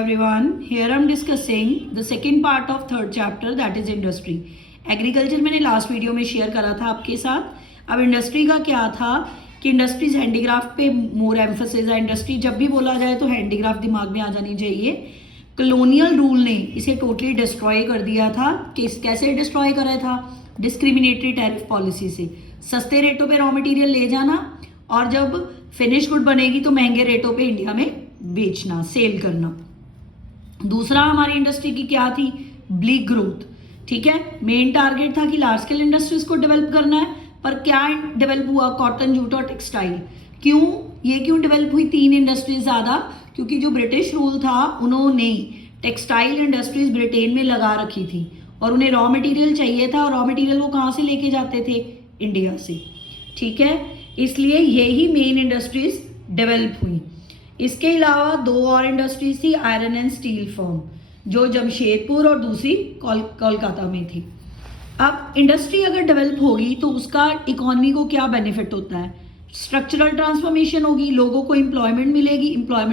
Everyone, here I'm discussing the second part of third chapter, that is industry. Agriculture मैंने last video में share करा था आपके साथ। अब इंडस्ट्री का क्या था कि इंडस्ट्रीज हैंडीक्राफ्ट पे मोर एम्फोसिस है। इंडस्ट्री जब भी बोला जाए तो हैंडीक्राफ्ट दिमाग में आ जानी चाहिए। कॉलोनियल रूल ने इसे टोटली डिस्ट्रॉय कर दिया था। कैसे डिस्ट्रॉय करा था? डिस्क्रिमिनेटरी टैरिफ पॉलिसी से। सस्ते रेटों पे रॉ मटेरियल ले जाना और जब फिनिश गुड बनेगी तो महंगे रेटों पे इंडिया में बेचना, सेल करना। दूसरा हमारी इंडस्ट्री की क्या थी? Bleak growth. ठीक है, मेन टारगेट था कि लार्ज स्केल इंडस्ट्रीज को डेवलप करना है, पर क्या डेवलप हुआ? कॉटन, जूट और टेक्सटाइल। क्यों डेवलप हुई तीन इंडस्ट्रीज ज्यादा? क्योंकि जो ब्रिटिश रूल था उन्होंने टेक्सटाइल इंडस्ट्रीज ब्रिटेन में लगा रखी थी और उन्हें रॉ मटेरियल चाहिए था, और रॉ मटेरियल वो कहाँ से लेके जाते थे? इंडिया से। ठीक है, इसलिए यही मेन इंडस्ट्रीज डेवलप हुई। इसके अलावा दो और इंडस्ट्रीज थी, आयरन एंड स्टील फर्म, जो जमशेदपुर और दूसरी कोलकाता में थी। अब इंडस्ट्री अगर डेवलप होगी तो उसका इकोनॉमी को क्या बेनिफिट होता है? स्ट्रक्चरल ट्रांसफॉर्मेशन होगी, लोगों को एम्प्लॉयमेंट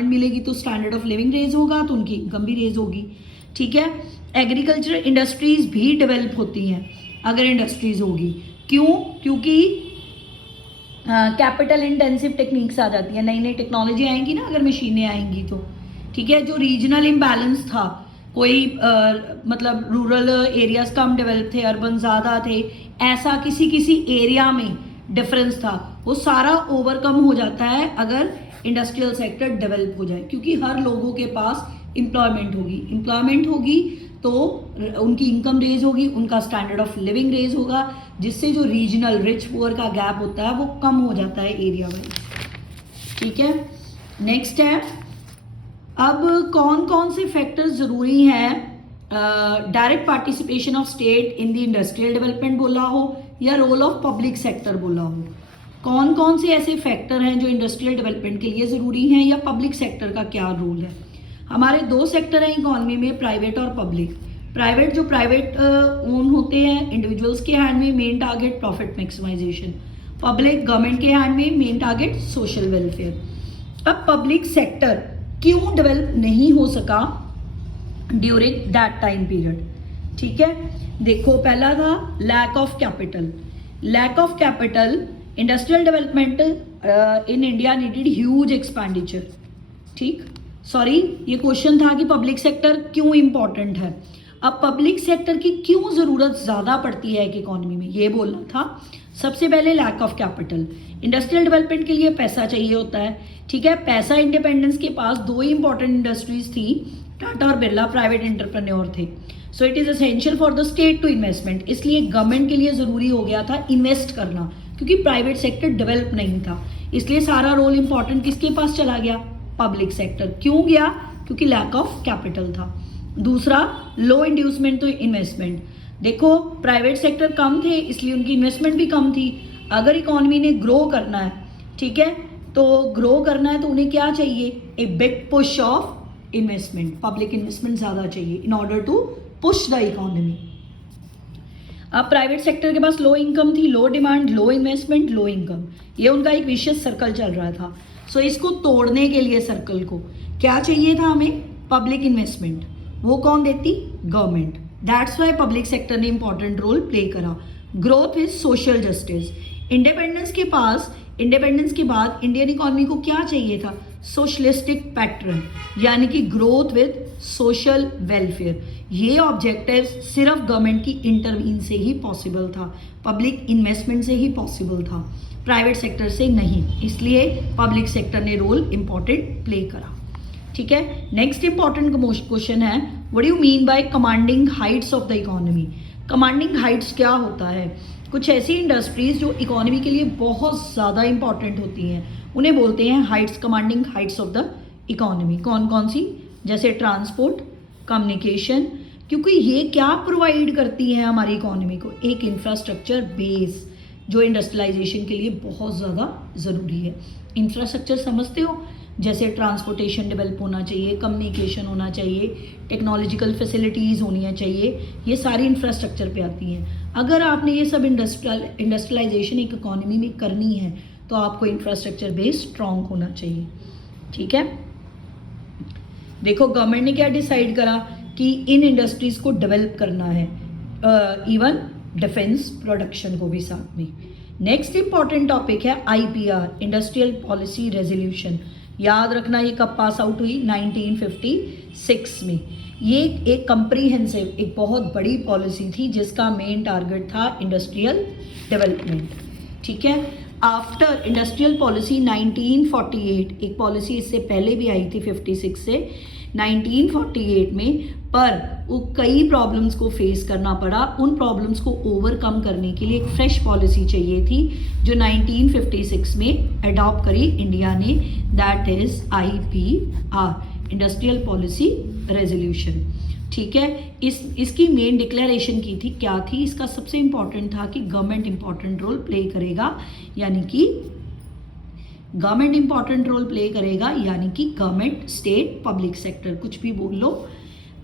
मिलेगी तो स्टैंडर्ड ऑफ लिविंग रेज होगा, तो उनकी इनकम भी रेज होगी। ठीक है, एग्रीकल्चर इंडस्ट्रीज भी डेवलप होती हैं अगर इंडस्ट्रीज होगी। क्योंकि कैपिटल इंटेंसिव टेक्निक्स आ जाती हैं, नई नई टेक्नोलॉजी आएंगी ना, अगर मशीनें आएंगी तो। ठीक है, जो रीजनल इम्बैलेंस था, कोई मतलब रूरल एरियाज कम डेवलप थे, अर्बन ज़्यादा थे, ऐसा किसी एरिया में डिफरेंस था, वो सारा ओवरकम हो जाता है अगर इंडस्ट्रियल सेक्टर डेवलप हो जाए। क्योंकि हर लोगों के पास एम्प्लॉयमेंट होगी तो उनकी इनकम रेज होगी, उनका स्टैंडर्ड ऑफ लिविंग रेज होगा, जिससे जो रीजनल रिच पुअर का गैप होता है वो कम हो जाता है एरिया वाइज। ठीक है, नेक्स्ट है, अब कौन कौन से फैक्टर्स जरूरी हैं? Direct participation of state in the industrial development बोला हो या रोल ऑफ पब्लिक सेक्टर बोला हो। कौन कौन से ऐसे फैक्टर हैं जो इंडस्ट्रियल डेवलपमेंट के लिए ज़रूरी हैं, या पब्लिक सेक्टर का क्या रोल है? हमारे दो सेक्टर हैं इकोनॉमी में, प्राइवेट और पब्लिक। प्राइवेट ओन होते हैं इंडिविजुअल्स के हैंड में, main target profit maximisation. Public government के हैंड में, मेन टारगेट सोशल वेलफेयर। अब पब्लिक सेक्टर क्यों डेवलप नहीं हो सका ड्यूरिंग दैट टाइम पीरियड? ठीक है, देखो, पहला था lack of capital. Industrial development in India needed huge expenditure. ठीक, सॉरी, ये क्वेश्चन था कि पब्लिक सेक्टर क्यों इंपॉर्टेंट है। अब पब्लिक सेक्टर की क्यों ज़रूरत ज़्यादा पड़ती है एक इकोनॉमी में, ये बोलना था। सबसे पहले lack of capital. Industrial development के लिए पैसा चाहिए होता है। ठीक है, पैसा इंडिपेंडेंस के पास दो ही इंपॉर्टेंट इंडस्ट्रीज थी, टाटा और बिरला, प्राइवेट एंटरप्रेन्योर थे। So it is essential for the state to investment. इसलिए गवर्नमेंट के लिए ज़रूरी हो गया था इन्वेस्ट करना, क्योंकि प्राइवेट सेक्टर डेवलप नहीं था। इसलिए सारा रोल इंपॉर्टेंट किसके पास चला गया? Public sector. क्यों गया? क्योंकि लैक ऑफ कैपिटल था। दूसरा, लो इंड्यूसमेंट टू इन्वेस्टमेंट। देखो, प्राइवेट सेक्टर कम थे इसलिए उनकी इन्वेस्टमेंट भी कम थी। अगर इकोनॉमी ने ग्रो करना है, ठीक है, तो उन्हें क्या चाहिए? A big push of investment, public investment ज़्यादा चाहिए in order to push the economy. अब प्राइवेट सेक्टर के पास लो इनकम थी, low demand, low investment, low income, ये उनका एक विशियस सर्कल चल रहा था। सो इसको तोड़ने के लिए सर्कल को क्या चाहिए था? हमें पब्लिक इन्वेस्टमेंट। वो कौन देती? Government. That's why public sector ने इंपॉर्टेंट रोल प्ले करा। Growth is social justice. Independence के बाद इंडियन इकोनॉमी को क्या चाहिए था? सोशलिस्टिक पैटर्न, यानी कि ग्रोथ विद सोशल वेलफेयर। ये ऑब्जेक्टिव सिर्फ गवर्नमेंट की इंटरवीन से ही पॉसिबल था, पब्लिक इन्वेस्टमेंट से ही पॉसिबल था, प्राइवेट सेक्टर से नहीं। इसलिए पब्लिक सेक्टर ने रोल इंपॉर्टेंट प्ले करा। ठीक है, नेक्स्ट इंपॉर्टेंट क्वेश्चन है, what do you mean by commanding Heights of the economy? Commanding Heights क्या होता है? कुछ ऐसी इंडस्ट्रीज जो इकोनॉमी के लिए बहुत ज़्यादा इंपॉर्टेंट होती हैं, उन्हें बोलते हैं Heights, commanding Heights of the economy. कौन कौन सी? जैसे ट्रांसपोर्ट, कम्युनिकेशन, क्योंकि ये क्या प्रोवाइड करती हैं हमारी इकोनॉमी को? एक इंफ्रास्ट्रक्चर बेस, जो इंडस्ट्रियलाइजेशन के लिए बहुत ज़्यादा ज़रूरी है। इंफ्रास्ट्रक्चर समझते हो? जैसे ट्रांसपोर्टेशन डेवलप होना चाहिए, कम्युनिकेशन होना चाहिए, टेक्नोलॉजिकल फैसिलिटीज़ होनी चाहिए, ये सारी इंफ्रास्ट्रक्चर पे आती हैं। अगर आपने ये सब इंडस्ट्रियलाइजेशन एक इकोनॉमी में करनी है तो आपको इंफ्रास्ट्रक्चर बेस स्ट्रॉन्ग होना चाहिए। ठीक है, देखो गवर्नमेंट ने क्या डिसाइड करा कि इन इंडस्ट्रीज को डेवलप करना है, इवन डिफेंस प्रोडक्शन को भी साथ में। नेक्स्ट इंपॉर्टेंट टॉपिक है IPR, इंडस्ट्रियल पॉलिसी रेजोल्यूशन। याद रखना ये कब पास आउट हुई, 1956 में। ये एक कंप्रीहेंसिव, एक बहुत बड़ी पॉलिसी थी जिसका मेन टारगेट था इंडस्ट्रियल डेवलपमेंट। ठीक है, आफ्टर इंडस्ट्रियल पॉलिसी 1948, एक पॉलिसी इससे पहले भी आई थी 56 से 1948 में, पर वो कई प्रॉब्लम्स को फेस करना पड़ा। उन प्रॉब्लम्स को ओवरकम करने के लिए एक फ्रेश पॉलिसी चाहिए थी जो 1956 में अडॉप्ट करी इंडिया ने, that is IPR, industrial policy resolution. ठीक है, इसकी मेन डिक्लेरेशन की थी, क्या थी, इसका सबसे इंपॉर्टेंट था कि गवर्नमेंट इंपॉर्टेंट रोल प्ले करेगा, यानी कि गवर्नमेंट इंपॉर्टेंट रोल प्ले करेगा, यानी कि गवर्नमेंट, स्टेट, पब्लिक सेक्टर, कुछ भी बोल लो।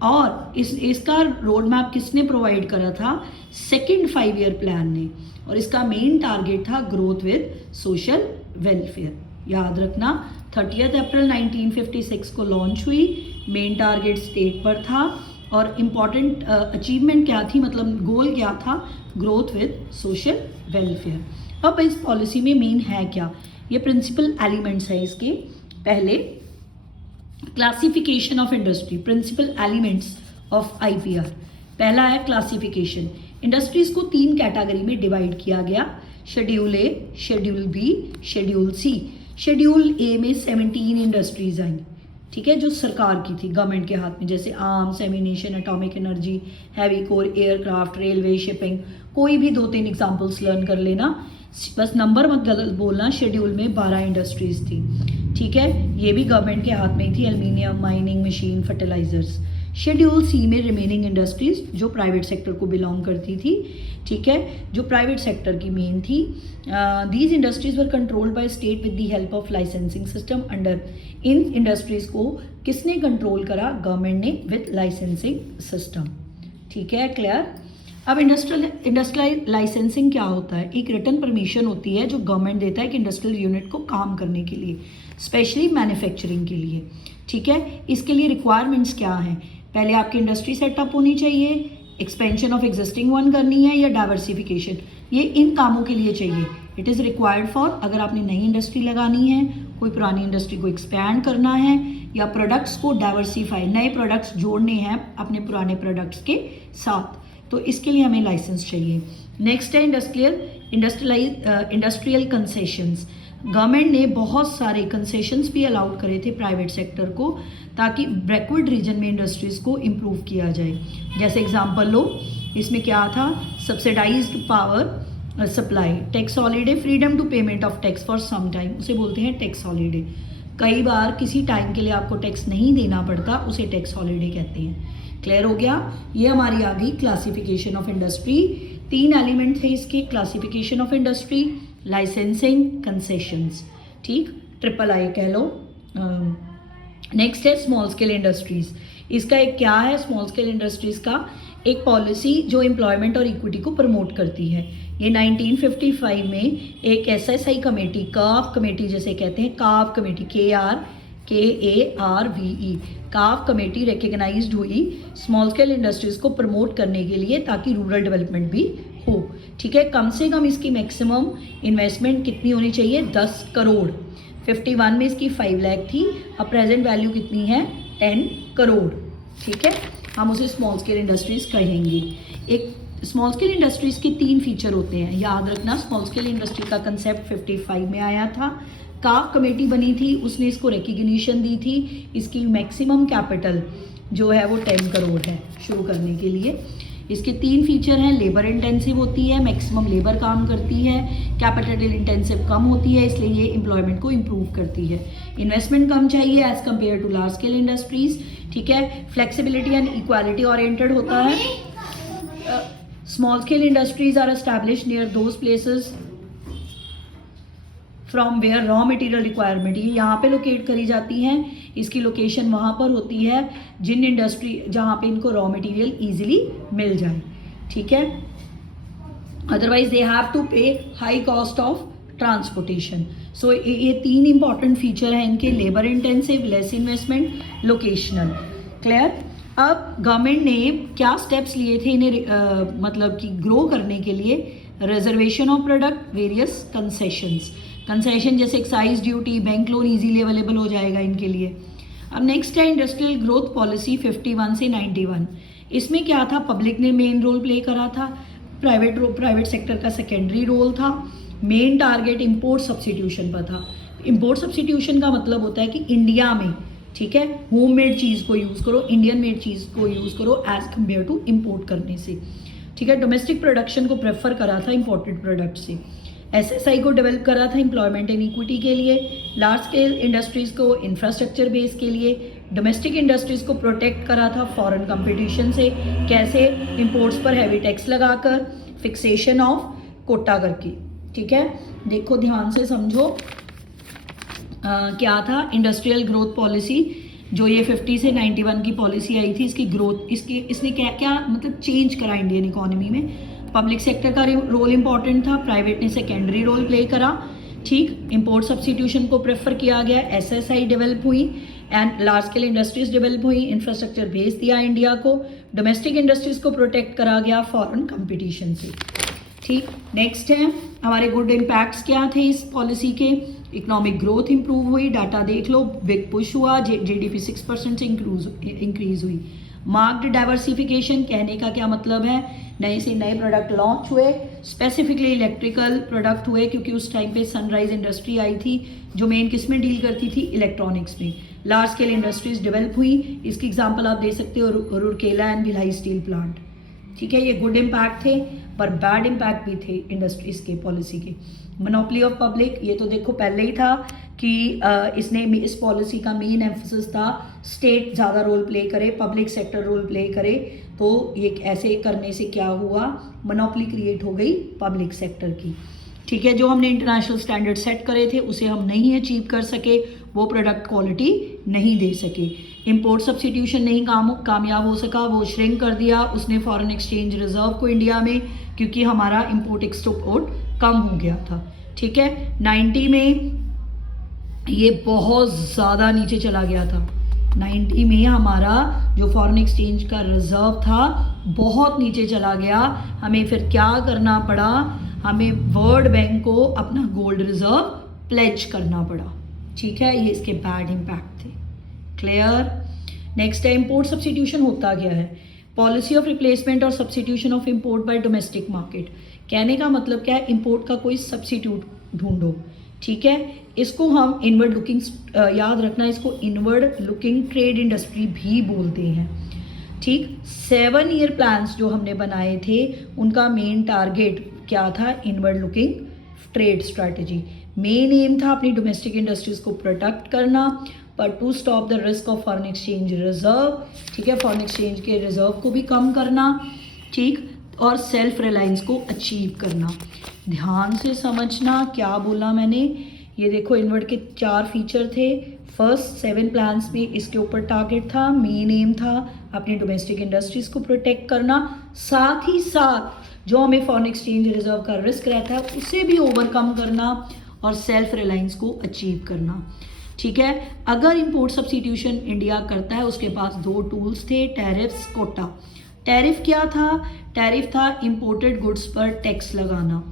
और इसका रोड मैप किसने प्रोवाइड करा था, सेकंड 5 ईयर प्लान ने, और इसका मेन टारगेट था ग्रोथ विद सोशल वेलफेयर। याद रखना 30 अप्रैल 1956 को लॉन्च हुई, मेन टारगेट स्टेट पर था, और इम्पॉर्टेंट अचीवमेंट क्या थी, मतलब गोल क्या था, ग्रोथ विद सोशल वेलफेयर। अब इस पॉलिसी में मेन है क्या, ये प्रिंसिपल एलिमेंट्स है इसके। पहले classification of industry, principal elements of IPR। पहला है क्लासिफिकेशन, इंडस्ट्रीज को 3 कैटेगरी में डिवाइड किया गया, schedule A, schedule B, schedule C। Schedule A में 17 इंडस्ट्रीज आई, ठीक है, जो सरकार की थी, गवर्नमेंट के हाथ में, जैसे arms, ammunition, atomic energy, heavy core, aircraft, railway, shipping. कोई भी 2-3 एग्जाम्पल्स लर्न कर लेना, बस नंबर मत गलत बोलना। शेड्यूल में 12 इंडस्ट्रीज थी, ठीक है, ये भी गवर्नमेंट के हाथ में थी, aluminium, mining, machine, fertilisers. Schedule C में रिमेनिंग इंडस्ट्रीज जो प्राइवेट सेक्टर को बिलोंग करती थी, ठीक है, जो प्राइवेट सेक्टर की मेन थी। These industries were controlled by state with the help of licensing system under. इन इंडस्ट्रीज को किसने कंट्रोल करा, गवर्नमेंट ने, विद लाइसेंसिंग सिस्टम। ठीक है, क्लियर। अब इंडस्ट्रियल लाइसेंसिंग क्या होता है, एक रिटन परमिशन होती है जो गवर्नमेंट देता है कि इंडस्ट्रियल यूनिट को काम करने के लिए, स्पेशली मैन्युफैक्चरिंग के लिए। ठीक है, इसके लिए रिक्वायरमेंट्स क्या हैं, पहले आपकी इंडस्ट्री सेटअप होनी चाहिए, एक्सपेंशन ऑफ एग्जिस्टिंग वन करनी है, या डाइवर्सिफिकेशन, ये इन कामों के लिए चाहिए। इट इज़ रिक्वायर्ड फॉर, अगर आपने नई इंडस्ट्री लगानी है, कोई पुरानी इंडस्ट्री को एक्सपैंड करना है, या प्रोडक्ट्स को डाइवर्सिफाई, नए प्रोडक्ट्स जोड़ने हैं अपने पुराने प्रोडक्ट्स के साथ, तो इसके लिए हमें लाइसेंस चाहिए। नेक्स्ट है इंडस्ट्रियल कंसेशंस। गवर्नमेंट ने बहुत सारे कंसेशंस भी अलाउड करे थे प्राइवेट सेक्टर को, ताकि बैकवर्ड रीजन में इंडस्ट्रीज़ को इम्प्रूव किया जाए। जैसे एग्जांपल लो, इसमें क्या था, subsidised power supply, tax holiday, freedom to payment of tax for some time, उसे बोलते हैं टैक्स हॉलीडे। कई बार किसी टाइम के लिए आपको टैक्स नहीं देना पड़ता, उसे टैक्स हॉलीडे कहते हैं। क्लियर हो गया, ये हमारी आ गई क्लासिफिकेशन ऑफ इंडस्ट्री। 3 एलिमेंट थे इसके, classification of industry, licensing, concessions, ठीक, III कह लो। नेक्स्ट है स्मॉल स्केल इंडस्ट्रीज। इसका एक क्या है, स्मॉल स्केल इंडस्ट्रीज का एक पॉलिसी जो एम्प्लॉयमेंट और इक्विटी को प्रमोट करती है। ये 1955 में एक SSI कमेटी, काव कमेटी जैसे कहते हैं, काव कमेटी, KARVE, काव कमेटी रिकग्नाइज्ड हुई स्मॉल स्केल इंडस्ट्रीज को प्रमोट करने के लिए, ताकि रूरल डेवलपमेंट भी हो। ठीक है, कम से कम इसकी मैक्सिमम इन्वेस्टमेंट कितनी होनी चाहिए, 10 करोड़। 51 में इसकी 5 लाख थी, अब प्रेजेंट वैल्यू कितनी है, 10 करोड़। ठीक है, हम उसे स्मॉल स्केल इंडस्ट्रीज कहेंगे। एक स्मॉल स्केल इंडस्ट्रीज के 3 फीचर होते हैं, याद रखना। स्मॉल स्केल इंडस्ट्री का कंसेप्ट 55 में आया था, काव कमेटी बनी थी, उसने इसको रिकग्निशन दी थी। इसकी मैक्सिमम कैपिटल जो है वो 10 करोड़ है शुरू करने के लिए। इसके 3 फीचर हैं, लेबर इंटेंसिव होती है, मैक्सिमम लेबर काम करती है, कैपिटल इंटेंसिव कम होती है, इसलिए ये एम्प्लॉयमेंट को इम्प्रूव करती है। इन्वेस्टमेंट कम चाहिए as compare to large scale industries. ठीक है, फ्लेक्सिबिलिटी एंड इक्वालिटी ओरिएंटेड होता है। Small scale industries are established near those places from where raw material requirement, ये यहाँ पे लोकेट करी जाती हैं, इसकी लोकेशन वहाँ पर होती है जिन इंडस्ट्री जहाँ पे इनको रॉ मटेरियल इजीली मिल जाए। ठीक है, अदरवाइज दे हैव टू पे हाई कॉस्ट ऑफ ट्रांसपोर्टेशन। सो ये तीन इंपॉर्टेंट फीचर हैं इनके, labour intensive, less investment, locational. Clear. अब गवर्नमेंट ने क्या स्टेप्स लिए थे इन्हें मतलब कि ग्रो करने के लिए? Reservation of product, various concessions. Concession जैसे excise duty, bank loan easily available हो जाएगा इनके लिए। अब नेक्स्ट है इंडस्ट्रियल ग्रोथ पॉलिसी 51 से 91। इसमें क्या था? पब्लिक ने मेन रोल प्ले करा था, प्राइवेट सेक्टर का सेकेंडरी रोल था। मेन टारगेट इंपोर्ट सब्सिट्यूशन पर था। इंपोर्ट सब्सिट्यूशन का मतलब होता है कि इंडिया में, ठीक है, होम मेड चीज़ को यूज़ करो, इंडियन मेड चीज़ को यूज़ करो एज कम्पेयर टू इम्पोर्ट करने से, ठीक है। डोमेस्टिक प्रोडक्शन को प्रेफर करा था इंपोर्टेड प्रोडक्ट से। एसएसआई को डेवलप करा था एम्प्लॉयमेंट एंड इक्विटी के लिए। लार्ज स्केल इंडस्ट्रीज को इंफ्रास्ट्रक्चर बेस के लिए। डोमेस्टिक इंडस्ट्रीज को प्रोटेक्ट करा था फॉरेन कंपटीशन से। कैसे? इंपोर्ट्स पर हैवी टैक्स लगाकर, फिक्सेशन ऑफ कोटा करके, ठीक है। देखो ध्यान से समझो क्या था इंडस्ट्रियल ग्रोथ पॉलिसी, जो ये 50 से 91 की पॉलिसी आई थी। इसकी ग्रोथ, इसने क्या क्या मतलब चेंज करा इंडियन इकोनॉमी में। पब्लिक सेक्टर का रोल इंपॉर्टेंट था, प्राइवेट ने सेकेंडरी रोल प्ले करा, ठीक। इंपोर्ट सब्सिट्यूशन को प्रेफर किया गया, एसएसआई डेवलप हुई and large scale industries develop हुई, इंफ्रास्ट्रक्चर भेज दिया इंडिया को। डोमेस्टिक इंडस्ट्रीज को प्रोटेक्ट करा गया फॉरेन कंपटीशन से, ठीक। नेक्स्ट है हमारे गुड इम्पैक्ट्स क्या थे इस पॉलिसी के। इकोनॉमिक ग्रोथ इंप्रूव हुई, डाटा देख लो, बिग पुश हुआ, जीडीपी 6% से इंक्रीज हुई। मार्क्ड डाइवर्सिफिकेशन, कहने का क्या मतलब है? नए से नए प्रोडक्ट लॉन्च हुए, स्पेसिफिकली इलेक्ट्रिकल प्रोडक्ट हुए, क्योंकि उस टाइम पे सनराइज इंडस्ट्री आई थी जो मेन किस में डील करती थी? इलेक्ट्रॉनिक्स में। लार्ज स्केल इंडस्ट्रीज डेवलप हुई, इसकी एग्जांपल आप दे सकते हो Rourkela and Bhilai steel plant, ठीक है। ये गुड इम्पैक्ट थे, पर बैड इम्पैक्ट भी थे इंडस्ट्रीज के पॉलिसी के। मोनोपोली ऑफ पब्लिक, ये तो देखो पहले ही था कि इसने इस पॉलिसी का मेन एम्फोसिस था स्टेट ज़्यादा रोल प्ले करे, पब्लिक सेक्टर रोल प्ले करे। तो ये ऐसे करने से क्या हुआ? मोनोपोली क्रिएट हो गई पब्लिक सेक्टर की, ठीक है। जो हमने इंटरनेशनल स्टैंडर्ड सेट करे थे उसे हम नहीं अचीव कर सके, वो प्रोडक्ट क्वालिटी नहीं दे सके। इंपोर्ट सब्सिट्यूशन नहीं कामयाब हो सका, वो श्रिंक कर दिया उसने फॉरेन एक्सचेंज रिजर्व को इंडिया में, क्योंकि हमारा इंपोर्ट एक्सपोर्ट कम हो गया था, ठीक है। 90 में ये बहुत ज़्यादा नीचे चला गया था। 90 में हमारा जो फॉरेन एक्सचेंज का रिजर्व था बहुत नीचे चला गया। हमें फिर क्या करना पड़ा? हमें वर्ल्ड बैंक को अपना गोल्ड रिजर्व प्लेज करना पड़ा, ठीक है। ये इसके बैड इम्पैक्ट थे। क्लियर। नेक्स्ट है इंपोर्ट सब्सिट्यूशन होता क्या है? पॉलिसी ऑफ रिप्लेसमेंट और substitution of import bye domestic market. कहने का मतलब क्या है? इंपोर्ट का कोई सब्सिट्यूट ढूंढो, ठीक है। इसको हम इनवर्ड लुकिंग, याद रखना, इसको इनवर्ड लुकिंग ट्रेड इंडस्ट्री भी बोलते हैं, ठीक। 7 ईयर प्लान्स जो हमने बनाए थे उनका मेन टारगेट क्या था? Inward looking trade strategy. Main aim था अपनी डोमेस्टिक इंडस्ट्रीज को प्रोटेक्ट करना, पर to stop the risk of foreign exchange reserve, ठीक है। फॉरेन एक्सचेंज के रिजर्व को भी कम करना, ठीक, और सेल्फ रिलायंस को अचीव करना। ध्यान से समझना क्या बोला मैंने। ये देखो इनवर्ड के 4 फीचर थे। फर्स्ट 7 प्लान्स में इसके ऊपर टारगेट था, मेन एम था अपनी डोमेस्टिक इंडस्ट्रीज को प्रोटेक्ट करना, साथ ही साथ जो हमें फॉरेन एक्सचेंज रिजर्व का रिस्क रहता है उसे भी ओवरकम करना और सेल्फ रिलायंस को अचीव करना, ठीक है। अगर इंपोर्ट सब्सिट्यूशन इंडिया करता है उसके पास 2 टूल्स थे, टैरिफ्स, कोटा। टैरिफ क्या था? टैरिफ था इंपोर्टेड गुड्स पर टैक्स लगाना।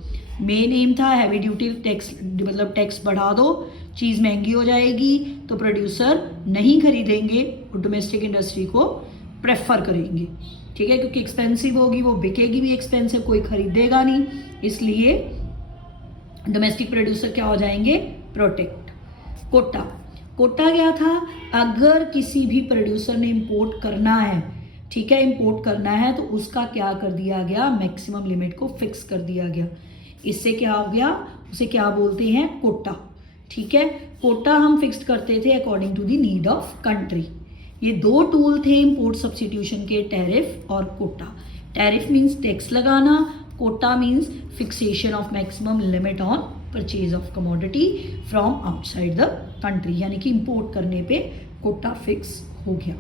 मेन एम था हैवी ड्यूटी टैक्स, मतलब टैक्स बढ़ा दो, चीज़ महंगी हो जाएगी तो प्रोड्यूसर नहीं खरीदेंगे और डोमेस्टिक इंडस्ट्री को प्रेफर करेंगे, ठीक है, क्योंकि एक्सपेंसिव होगी, वो बिकेगी भी एक्सपेंसिव, कोई खरीदेगा नहीं, इसलिए डोमेस्टिक प्रोड्यूसर क्या हो जाएंगे? प्रोटेक्ट। कोटा, कोटा क्या था? अगर किसी भी प्रोड्यूसर ने इंपोर्ट करना है, ठीक है, इंपोर्ट करना है तो उसका क्या कर दिया गया? मैक्सिमम लिमिट को फिक्स कर दिया गया। इससे क्या हो गया? उसे क्या बोलते हैं? कोटा, ठीक है। कोटा हम फिक्स्ड करते थे according to the need of country. ये 2 टूल थे इंपोर्ट सब्सिट्यूशन के, टैरिफ और कोटा। टैरिफ मीन्स टैक्स लगाना, quota means fixation of maximum limit on purchase of commodity from outside the country, यानी कि इंपोर्ट करने पे कोटा फिक्स हो गया।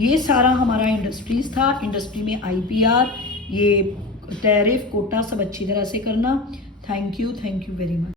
ये सारा हमारा इंडस्ट्रीज था। इंडस्ट्री में IPR, ये टैरिफ, कोटा सब अच्छी तरह से करना। Thank you very much.